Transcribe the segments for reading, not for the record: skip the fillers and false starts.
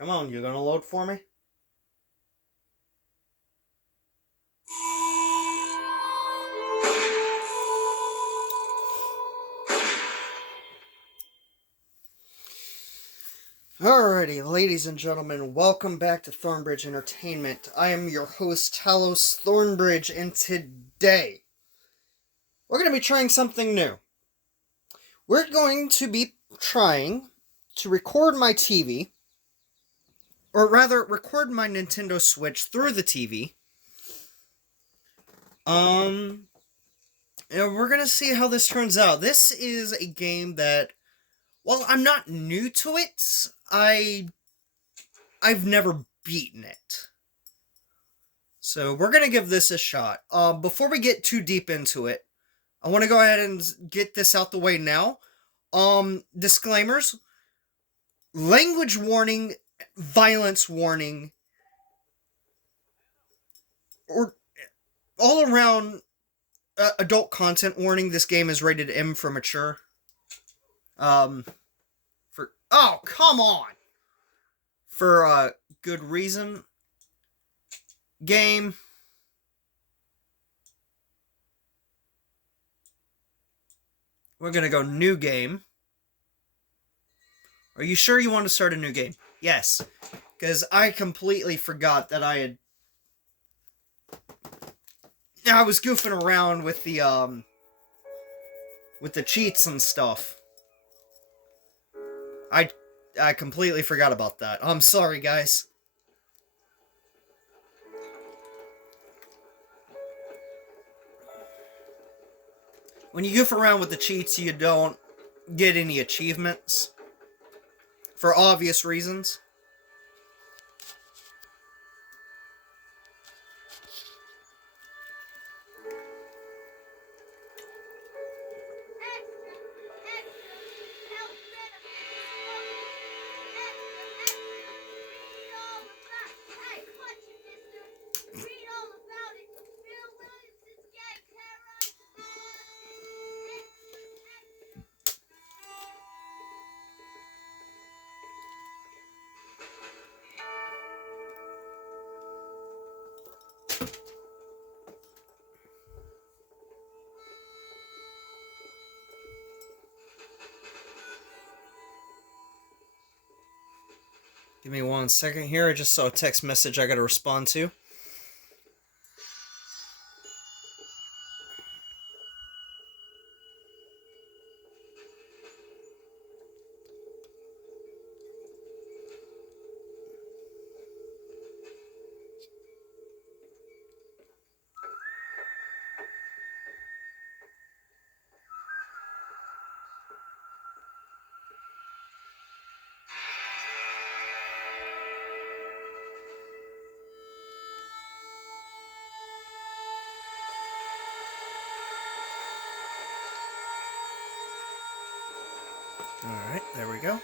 Come on, you gonna load for me? Alrighty, ladies and gentlemen, welcome back to Thornbridge Entertainment. I am your host, Talos Thornbridge, and today we're going to be trying something new. We're going to be trying to record my TV, or rather, record my Nintendo Switch through the TV. And we're going to see how this turns out. This is a game that, while I'm not new to it, I've never beaten it. So we're going to give this a shot. Before we get too deep into it, I want to go ahead and get this out the way now. Disclaimers. Language warning, violence warning, or all around adult content warning. This game is rated M for mature. Oh, come on! For good reason. Game. We're gonna go new game. Are you sure you want to start a new game? Yes. Because I completely forgot that I was goofing around with the cheats and stuff. I completely forgot about that. I'm sorry, guys. When you goof around with the cheats, you don't get any achievements. For obvious reasons. Give me 1 second here. I just saw a text message I gotta respond to. Alright, there we go.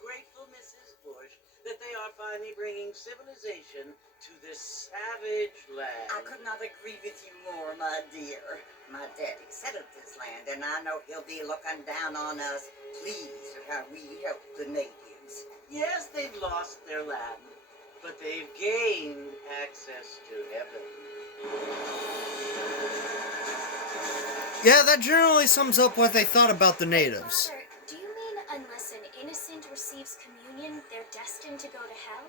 Grateful, Mrs. Bush, that they are finally bringing civilization to this savage land. I could not agree with you more, my dear. My daddy settled this land, and I know he'll be looking down on us, pleased at how we help the natives. Yes, they've lost their land, but they've gained access to heaven. Yeah, that generally sums up what they thought about the natives. Father, do you mean unless an innocent receives communion, they're destined to go to hell?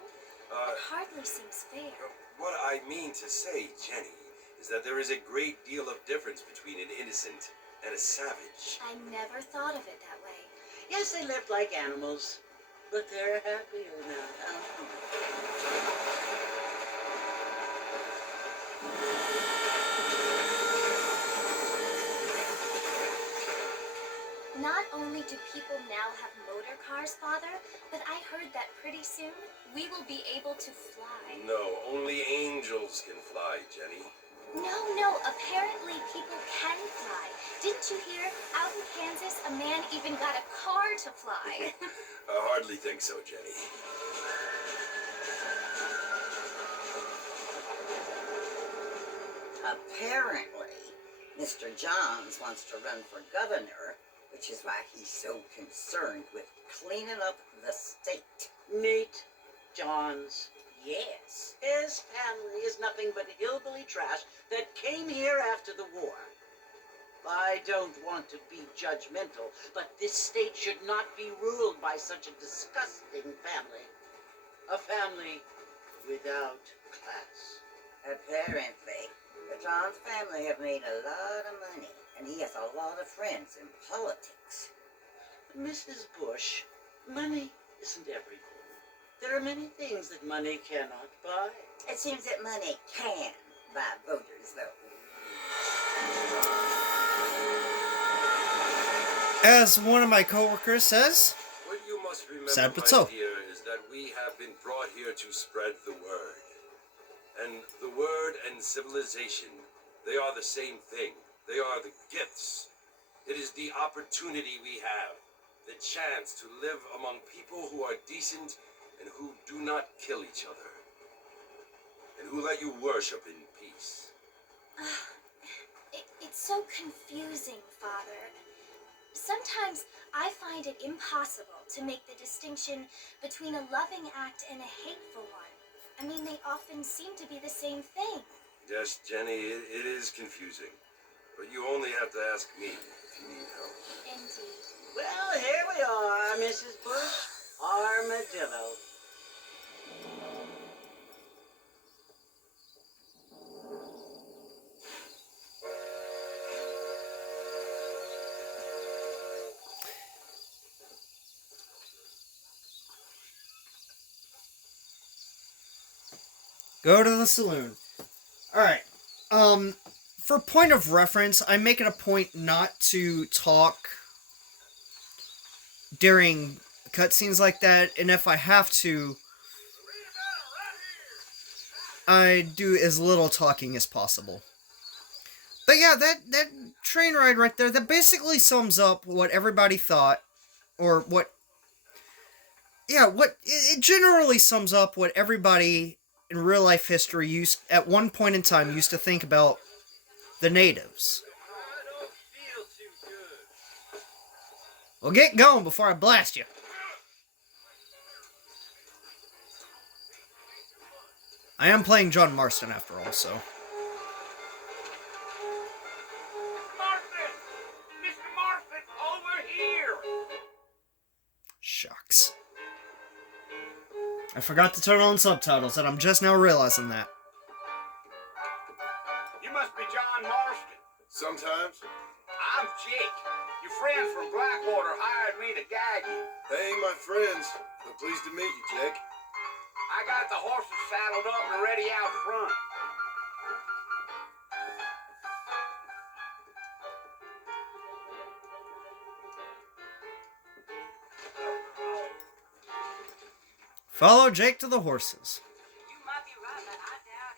It hardly seems fair. What I mean to say, Jenny, is that there is a great deal of difference between an innocent and a savage. I never thought of it that way. Yes, they lived like animals, but they're happier now. Not only do people now have motor cars, Father, but I heard that pretty soon we will be able to fly. No, only angels can fly, Jenny. No, apparently people can fly. Didn't you hear? Out in Kansas, a man even got a car to fly. I hardly think so, Jenny. Apparently, Mr. Johns wants to run for governor, which is why he's so concerned with cleaning up the state. Nate Johns. Yes. His family is nothing but hillbilly trash that came here after the war. I don't want to be judgmental, but this state should not be ruled by such a disgusting family. A family without class. Apparently, the Johns family have made a lot of money, and he has a lot of friends in politics. Mrs. Bush, money isn't everything. There are many things that money cannot buy. It seems that money can buy voters, though. As one of my coworkers says, What you must remember, sad but my so. dear, is that we have been brought here to spread the word. And the word and civilization, they are the same thing. They are the gifts. It is the opportunity we have, the chance to live among people who are decent and who do not kill each other, and who let you worship in peace. It's so confusing, Father. Sometimes I find it impossible to make the distinction between a loving act and a hateful one. I mean, they often seem to be the same thing. Yes, Jenny, it is confusing. But you only have to ask me if you need help. Indeed. Well, here we are, Mrs. Bush. Armadillo. go to the saloon. Alright. For point of reference, I'm making a point not to talk during cutscenes like that, and if I have to, I do as little talking as possible. But yeah, that train ride right there, that basically sums up what everybody thought, or what... Yeah, it generally sums up what everybody in real life history at one point in time used to think about the natives. I don't feel too good. Well, get going before I blast you. I am playing John Marston after all, so... Marston! Mr. Marston, over here! Shucks. I forgot to turn on subtitles, and I'm just now realizing that. You must be John Marston. Sometimes. I'm Jake. Your friends from Blackwater hired me to guide you. Hey, my friends. We're pleased to meet you, Jake. I got the horses saddled up and ready out front. Follow Jake to the horses. You might be right, but I doubt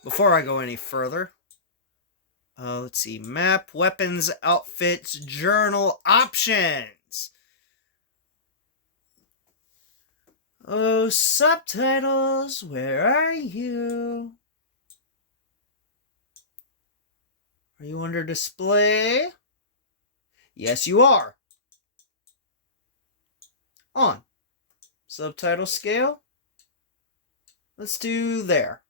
it. Before I go any further, let's see. Map, weapons, outfits, journal, options. Oh, subtitles, where are you? Are you under display? Yes, you are. On. Subtitle scale. Let's do there.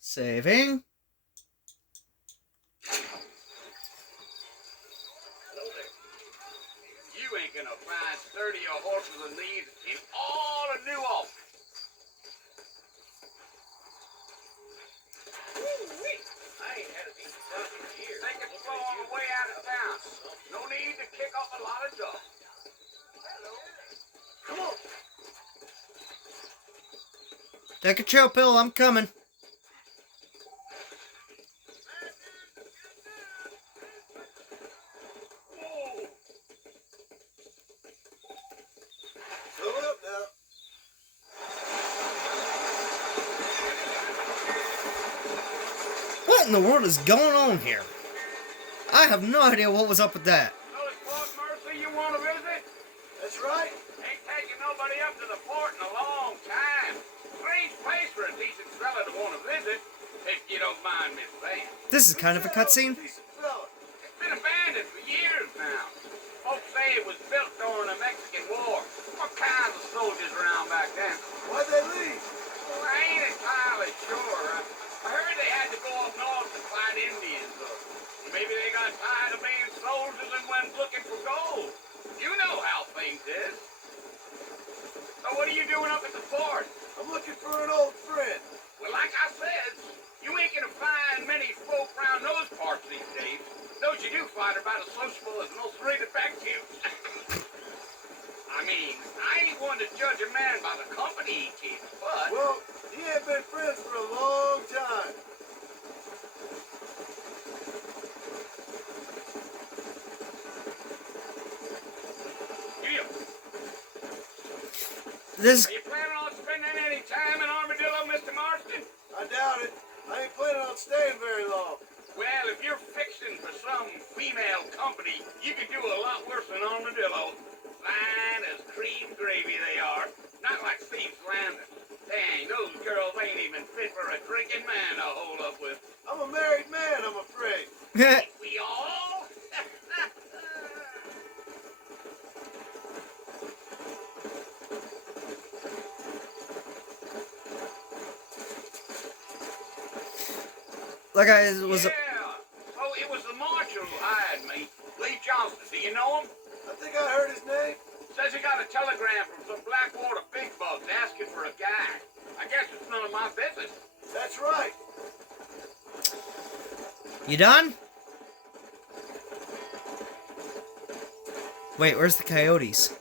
Saving. You ain't gonna find sturdier horses than these in all of New York. I ain't had a decent time in years. Take it slow on the way out of town. No need to kick up a lot of dust. Come on. Take a chill pill, I'm coming. Whoa. Fill up now. What in the world is going on here? I have no idea what was up with that. Those Fort Mercy you want to visit? That's right. Ain't taking nobody up to the fort in a long time. Strange place for a decent fella to want to visit, if you don't mind me saying. This is kind of a cutscene. Decent fella. It's been abandoned for years now. Folks say it was built during the Mexican War. What kinds of soldiers around back then? Why'd they leave? Well, I ain't entirely sure. I heard they had to go up north to fight Indians. Or maybe they got tired of being soldiers and went looking for gold. You know how things is. So what are you doing up at the fort? I'm looking for an old friend. Well, like I said, you ain't gonna find many folk around those parts these days. Those you do find are about as sociable as most read effectives. I mean, I ain't one to judge a man by the company he keeps, but... Well, he ain't been friends for a long time. You, This are you planning on spending any time in Armadillo, Mr. Marston? I doubt it. I ain't planning on staying very long. Well, if you're fixing for some female company, you could do a lot worse than Armadillo. Fine as cream gravy they are. Not like Steve's Landing. Dang, those girls ain't even fit for a drinking man to hold up with. I'm a married man, I'm afraid. We all? like I was. Yeah. Oh, it was the marshal who hired me. Lee Johnson. Do you know him? I think I heard his name. Says he got a telegram from some Blackwater big bugs asking for a guy. I guess it's none of my business. That's right. You done? Wait, where's the coyotes?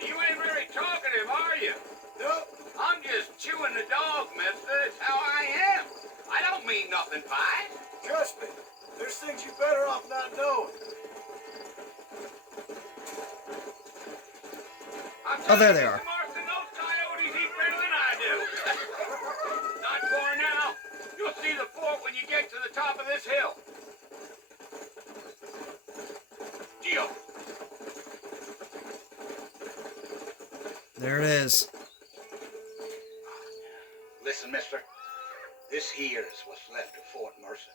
You ain't very talkative, are you? Nope. I'm just chewing the dog, mister. It's how I am. I don't mean nothing by it. Trust me. There's things you better off not knowing. Oh, there they are. Marston, those coyotes eat better than I do. Not far now. You'll see the fort when you get to the top of this hill. Gio. There it is. Listen, mister. This here is what's left of Fort Mercer.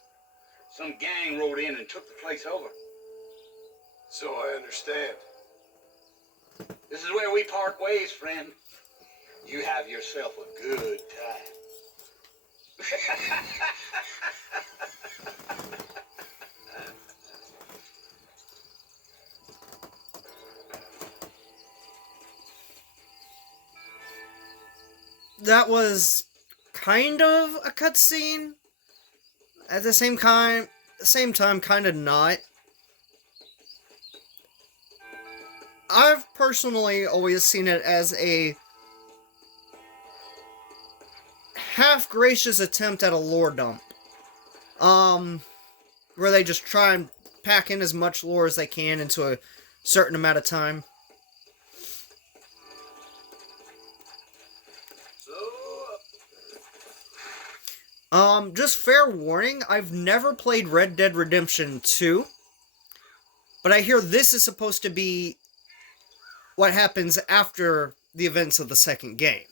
Some gang rode in and took the place over. So I understand. This is where we part ways, friend. You have yourself a good time. That was kind of a cutscene. At the same time, kind of not. I've personally always seen it as a half-gracious attempt at a lore dump. Where they just try and pack in as much lore as they can into a certain amount of time. Just fair warning, I've never played Red Dead Redemption 2. But I hear this is supposed to be what happens after the events of the second game.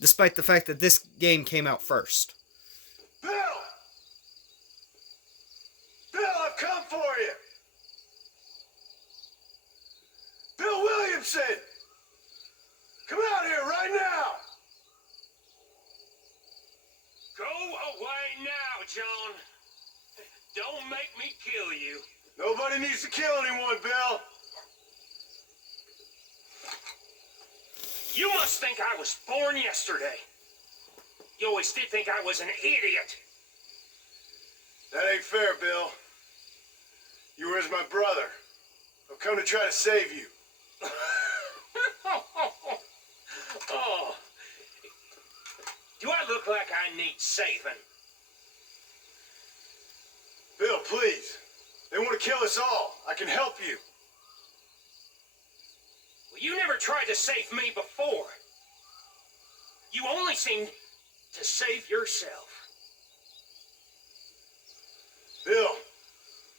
Despite the fact that this game came out first. Bill! Bill, I've come for you! Bill Williamson! Come out here right now! Go away now, John. Don't make me kill you. Nobody needs to kill anyone, Bill. You must think I was born yesterday. You always did think I was an idiot. That ain't fair, Bill. You were as my brother. I've come to try to save you. Oh. Do I look like I need saving? Bill, please. They want to kill us all. I can help you. Well, you never tried to save me before. You only seemed to save yourself. Bill,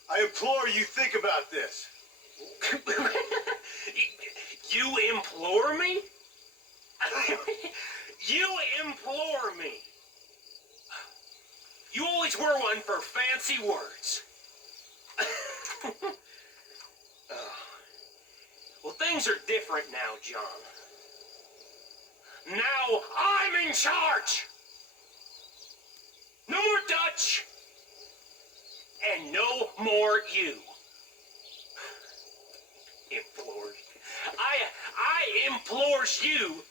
I implore you, think about this. You implore me? You implore me. You always were one for fancy words. Oh. Well, things are different now, John. Now I'm in charge. No more Dutch. And no more you. Implores. I implores you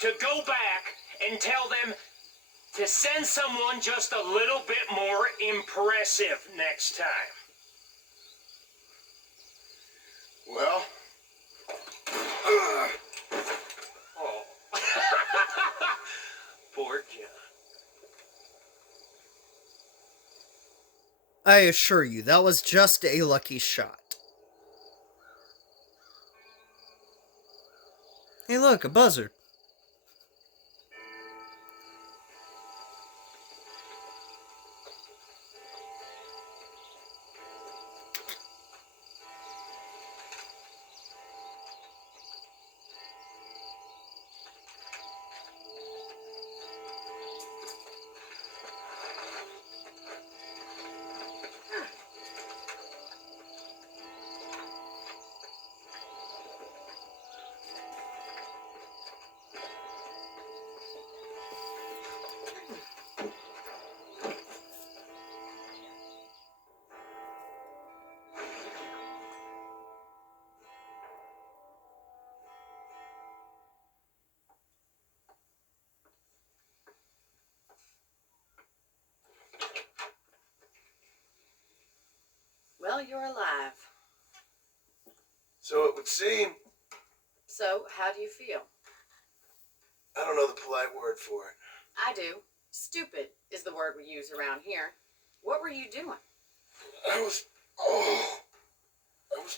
to go back and tell them to send someone just a little bit more impressive next time. Well, Oh. Poor John. I assure you, that was just a lucky shot. Hey look, a buzzard. Well, you're alive. so it would seem. So, how do you feel? I don't know the polite word for it. I do. Stupid is the word we use around here. What were you doing? I was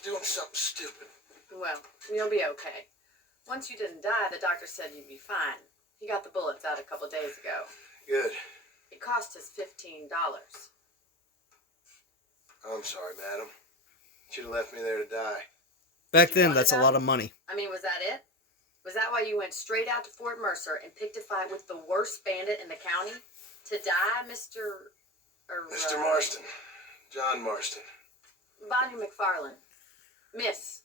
doing something stupid. Well, you'll be okay. Once you didn't die, the doctor said you'd be fine. He got the bullets out a couple days ago. Good. It cost us $15. I'm sorry, madam. Should have left me there to die. Back You then, wanted that's a that? lot of money. I mean, was that it? Was that why you went straight out to Fort Mercer and picked a fight with the worst bandit in the county? To die, Mr. Mr. Marston. John Marston. Bonnie McFarland. Miss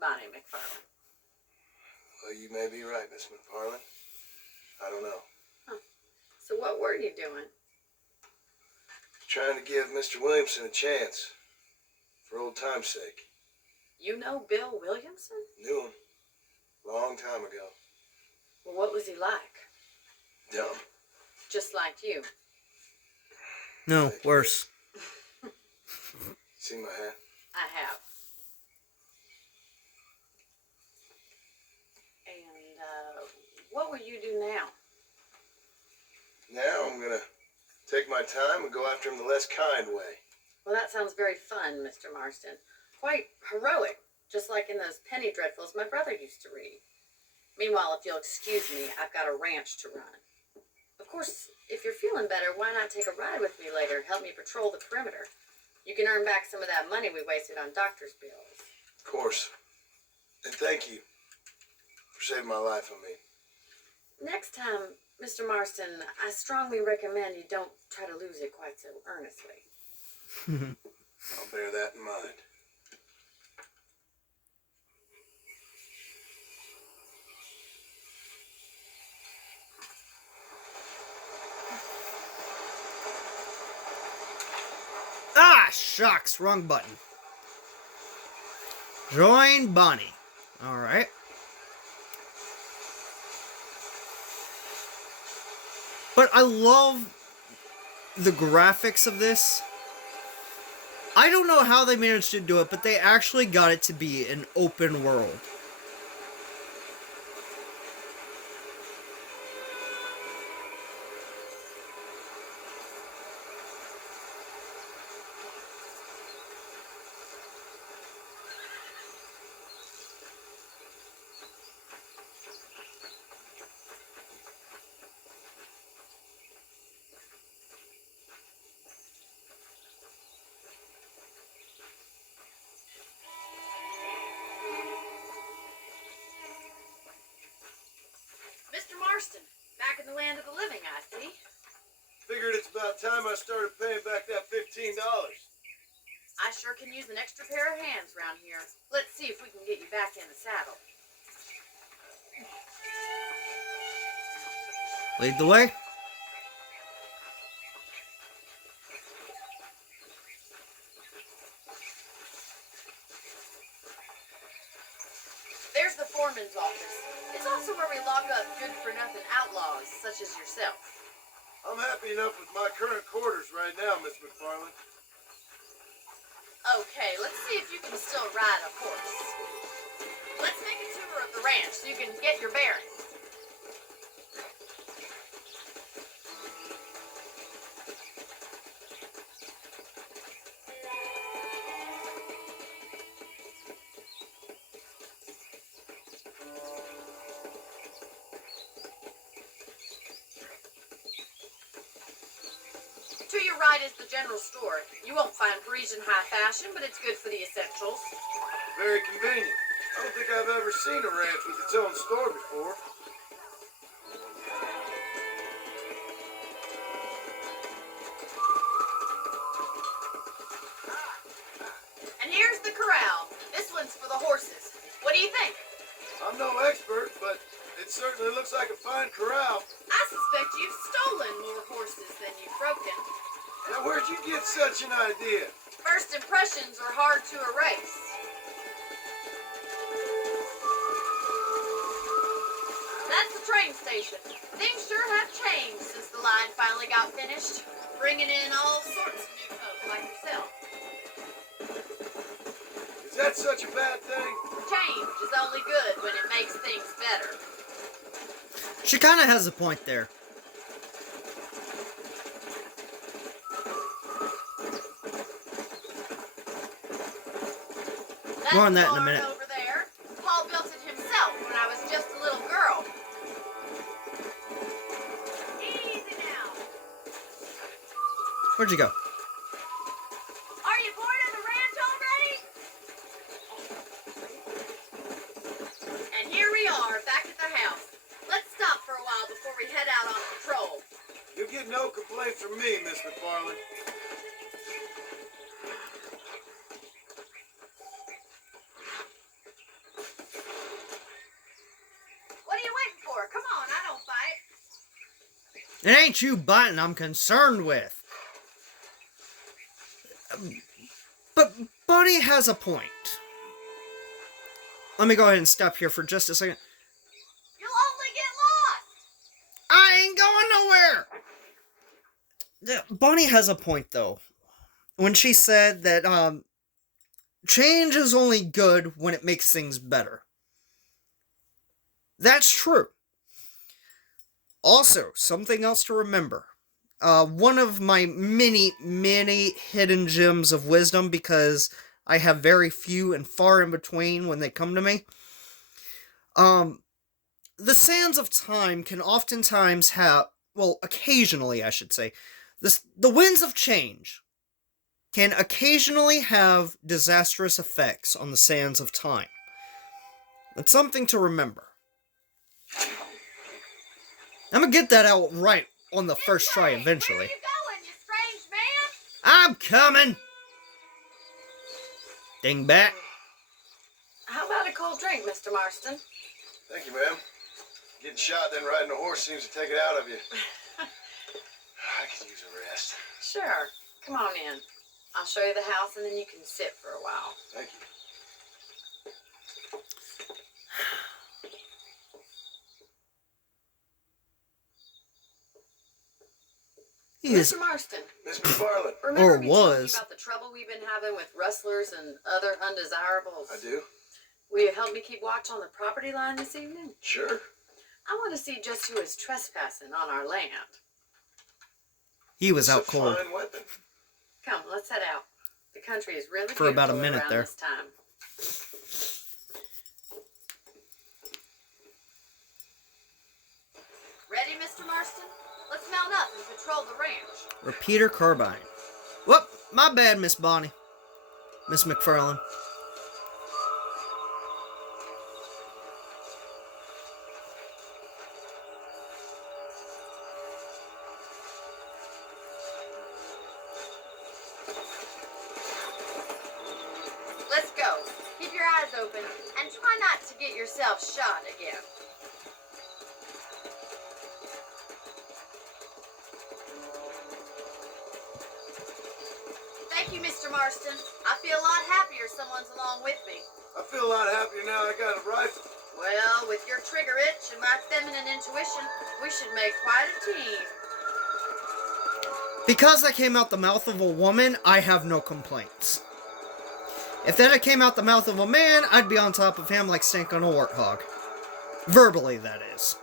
Bonnie McFarland. Well, you may be right, Miss McFarland. I don't know. So what were you doing? Trying to give Mr. Williamson a chance. For old time's sake. You know Bill Williamson? Knew him. Long time ago. Well, what was he like? Dumb. Just like you. No, worse. See my hat? I have. And, what will you do now? Now I'm gonna take my time and go after him the less kind way. Well, that sounds very fun, Mr. Marston. Quite heroic, just like in those penny dreadfuls my brother used to read. Meanwhile, if you'll excuse me, I've got a ranch to run. Of course, if you're feeling better, why not take a ride with me later and help me patrol the perimeter? You can earn back some of that money we wasted on doctor's bills. Of course. And thank you for saving my life, I mean. Next time, Mr. Marston, I strongly recommend you don't try to lose it quite so earnestly. I'll bear that in mind. Ah, shucks, wrong button. Join Bonnie. Alright. But I love the graphics of this. I don't know how they managed to do it, but they actually got it to be an open world. Marston, back in the land of the living, I see. Figured it's about time I started paying back that $15. I sure can use an extra pair of hands around here. Let's see if we can get you back in the saddle. Lead the way. There's the foreman's office. It's also where we lock up good-for-nothing outlaws, such as yourself. I'm happy enough with my current quarters right now, Miss McFarland. Okay, let's see if you can still ride a horse. Let's make a tour of the ranch so you can get your bearings. To your right is the general store. You won't find Parisian high fashion, but it's good for the essentials. Very convenient. I don't think I've ever seen a ranch with its own store before. And here's the corral. This one's for the horses. What do you think? I'm no expert, but it certainly looks like a fine corral. I suspect you've stolen more horses than you've broken. Now, where'd you get such an idea? First impressions are hard to erase. That's the train station. Things sure have changed since the line finally got finished, bringing in all sorts of new folk like yourself. Is that such a bad thing? Change is only good when it makes things better. She kind of has a point there. That's More on that in a the barn minute. over there. Paul built it himself when I was just a little girl. Easy now. Where'd you go? Are you bored of the ranch already? And here we are, back at the house. Let's stop for a while before we head out on patrol. You'll get no complaints from me, Miss McFarland. What are you waiting for? Come on, I don't fight. It ain't you biting I'm concerned with. But Bunny has a point. Let me go ahead and stop here for just a second. You'll only get lost. I ain't going nowhere! Bunny has a point, though. When she said that, change is only good when it makes things better. That's true. Also, something else to remember. One of my many, many hidden gems of wisdom, because I have very few and far in between when they come to me. The sands of time can oftentimes have, well, occasionally, I should say, the winds of change can occasionally have disastrous effects on the sands of time. That's something to remember. I'm gonna get that out right on the first try eventually. Where are you going, you strange man? I'm coming! Dingbat. How about a cold drink, Mr. Marston? Thank you, ma'am. Getting shot then riding a horse seems to take it out of you. I could use a rest. Sure. Come on in. I'll show you the house and then you can sit for a while. Thank you. He is, Mr. Marston, Miss McFarland. remember Or me telling you was. about the trouble we've been having with rustlers and other undesirables? I do? Will you help me keep watch on the property line this evening? Sure. I want to see just who is trespassing on our land. he was out It's a cold. fine weapon. Come, let's head out. The country is really For about a beautiful minute around there. this time. Ready, Mr. Marston? Let's mount up and patrol the ranch. Repeater carbine. Whoop, my bad, Miss Bonnie. Miss McFarland. eyes open and try not to get yourself shot again. Thank you, Mr. Marston. I feel a lot happier someone's along with me. I feel a lot happier now I got a rifle. Well, with your trigger itch and my feminine intuition, we should make quite a team. Because that came out the mouth of a woman, I have no complaints. If that had came out the mouth of a man, I'd be on top of him like stink on a warthog. Verbally, that is.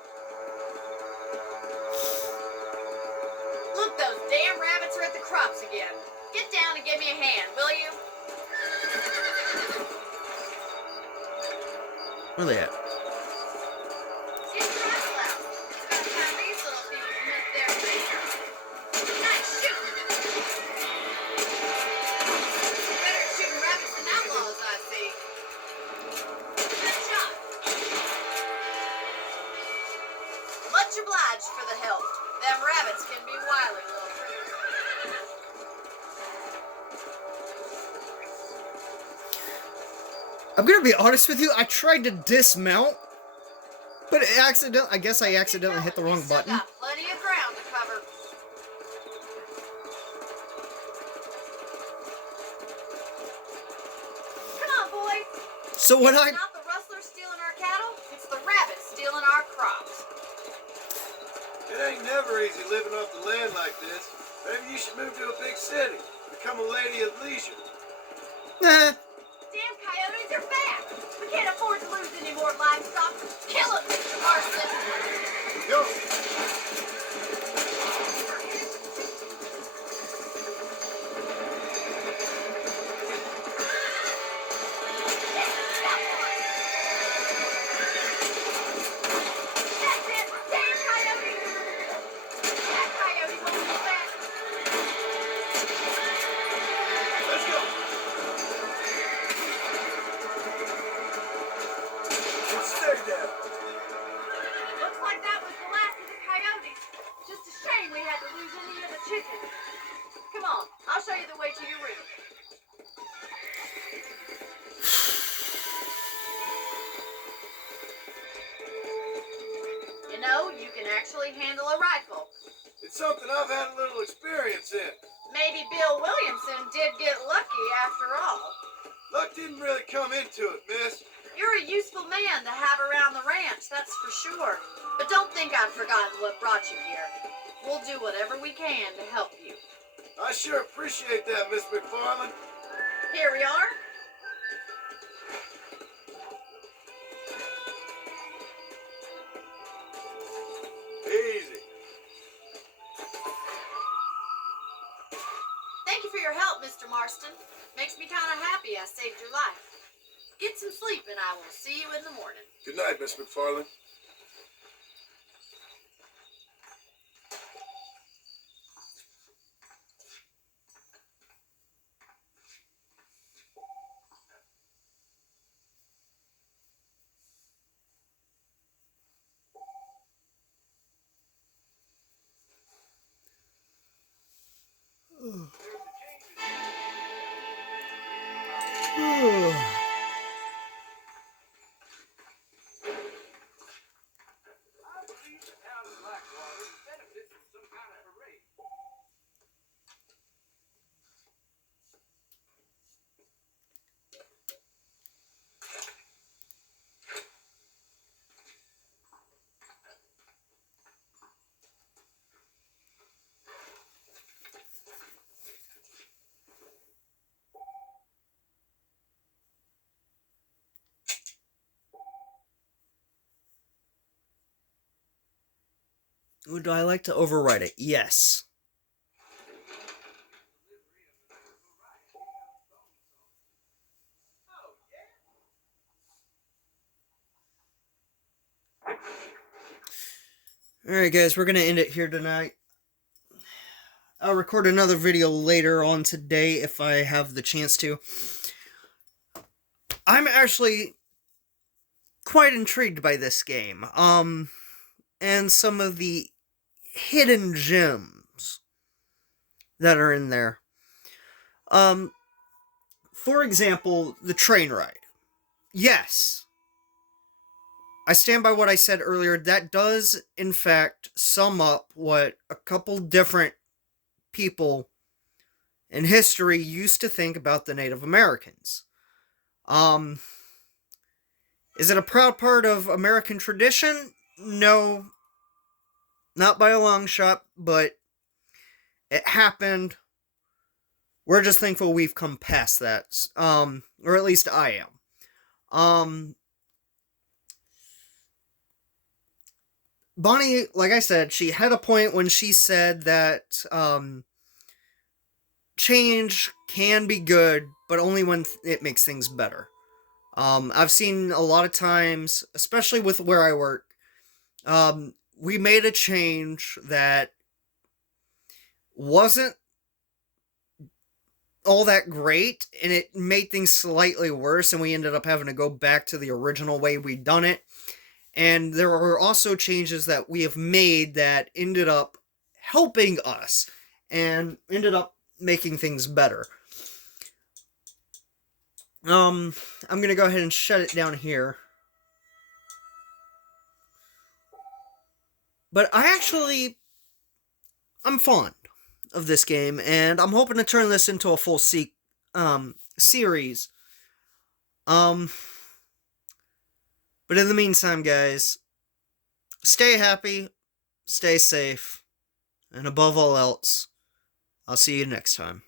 Look, those damn rabbits are at the crops again. Get down and give me a hand, will you? Where they at? Get your rifle out. It's about time these little thieves met their fate. Nice shooting. Better at shooting rabbits than outlaws, I see. Good shot. Much obliged for the help. Them rabbits can be wily little creatures. I'm gonna be honest with you, I tried to dismount, but I guess I accidentally hit the wrong Still button. got plenty of ground to cover. Come on, boys. So when It's I... not the rustlers stealing our cattle, it's the rabbits stealing our crops. It ain't never easy living off the land like this. Maybe you should move to a big city. Become a lady of leisure. Nah. Damn coyotes are back. We can't afford to lose any more livestock. Kill them, Mr. Marston. Go! Got one. That's it. Damn coyote. That coyote won't be back. Let's go! And stay down. Looks like that was the last of the coyotes. Just a shame we had to lose any of the chickens. Come on, I'll show you the way to your room. You know, you can actually handle a rifle. It's something I've had a little experience in. Maybe Bill Williamson did get lucky after all. Luck didn't really come into it, miss. You're a useful man to have around the ranch, that's for sure. But don't think I've forgotten what brought you here. We'll do whatever we can to help you. I sure appreciate that, Miss McFarland. Here we are. Easy. Thank you for your help, Mr. Marston. Makes me kind of happy I saved your life. Get some sleep and I will see you in the morning. Good night, Miss McFarland. Would I like to override it? Yes. Alright guys, we're going to end it here tonight. I'll record another video later on today if I have the chance to. I'm actually quite intrigued by this game. And some of the hidden gems that are in there. For example, the train ride. yes, I stand by what I said earlier. That does, in fact, sum up what a couple different people in history used to think about the Native Americans. Um, is it a proud part of American tradition? No, not by a long shot, but it happened. We're just thankful we've come past that. Or at least I am. Bonnie, like I said, she had a point when she said that, change can be good, but only when it makes things better. I've seen a lot of times, especially with where I work, we made a change that wasn't all that great, and it made things slightly worse, and we ended up having to go back to the original way we'd done it. And there are also changes that we have made that ended up helping us and ended up making things better. I'm gonna go ahead and shut it down here. But I'm fond of this game, and I'm hoping to turn this into a full series. But in the meantime, guys, stay happy, stay safe, and above all else, I'll see you next time.